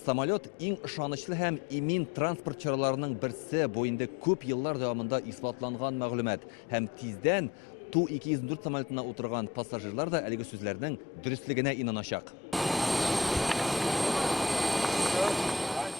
Самолет иң ышанычлы һәм имин транспорт чараларының берсе бойында күп еллар дәвамында исбатланган мәгълүмат һәм тиздән Ту-204 самолетына утырган пассажирлар да әлеге сүзләрнең дөрестлегенә инаначак.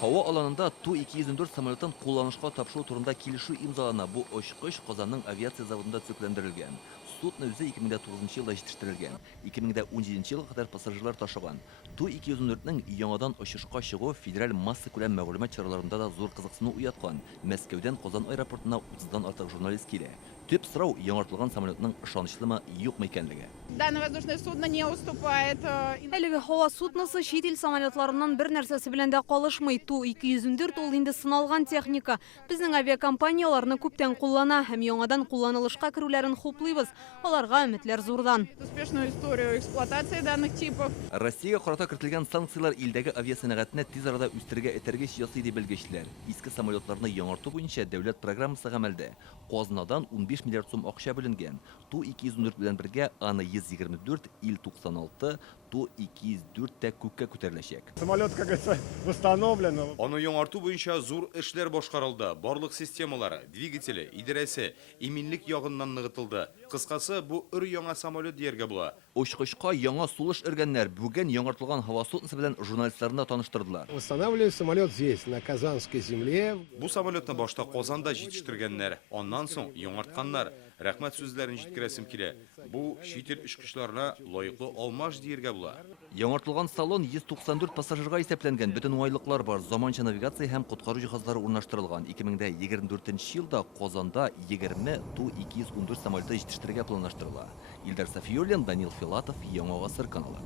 Hava alanında Tu-204 самолетін kullanışqa тапшыру турында килешү имзалана. Бу очкыч Казанның авиация заводында төзекләндерелгән. Судно үзе 2009 елда җитештерелгән. 2017 елга кадәр пассажирлар ташыган. Ту-204-нең яңадан очышка чыгуы федераль масса күләм мәгълүмат чараларында да зур кызыксыну уяткан. Мәскәүдән Казан аэропортына 30-дан артык журналист килә. Төп сорау яңартылган самолетның ышанычлымы, юкмы икәнлеге. Данное воздушное судно не уступает. Әлеге һава судносы чит ил самолетларыннан бер нәрсәсе белән дә калышмый. Ту-204 ул инде сыналган техника. Безнең авиакомпанияларны күптән куллана һәм яңадан кулланылышка керүләрен хуплыйбыз. Аларга өметләр зурдан. Успешную историю эксплуатации данных типов. Россиягә карата кертелгән санкциялар илдәге авиасәнәгатьне тиз арада үстерергә этәргеч ясый дип белгечләр. Иске самолетларны яңарту буенча дәүләт программасы гамәлдә. Казнадан 15 миллиард сум акча бүленгән. Ту-204 белән бергә аны 124, Ил-96, Ту-204 тә күккә күтәреләчәк. Самолет, как говорится, восстановлен. Аны яңарту буенча зур эшләр башкарылды. Барлык системалары, двигателе, идарәсе, иминлек ягыннан ныгытылды. Кыскасы, бу өр яңа самолет дияргә була. Очкычка яңа сулыш эргәннәр бүген яңартылган һава судносы белән журналистларны таныштырдылар. Восстанавливали самолет здесь, на Казанской земле. Бу самолетны башта Казанда җитештергәннәр, аннан соң яңартканнар. Рәхмәт сүзләрен җиткерәсем килә. Бу чит ил очкычларына лаеклы алмаш дияргә була. Яңартылган салон 194 пассажирга исәпләнгән. Бөтен уңайлыклар бар. Заманча навигация һәм коткару җиһазлары урнаштырылган. 2024 елда Казанда 20 Ту-214 самолеты җитештерергә планлаштырыла. Илдар Сафиуллин, Данил Филатов, Яңа Гасыр каналы.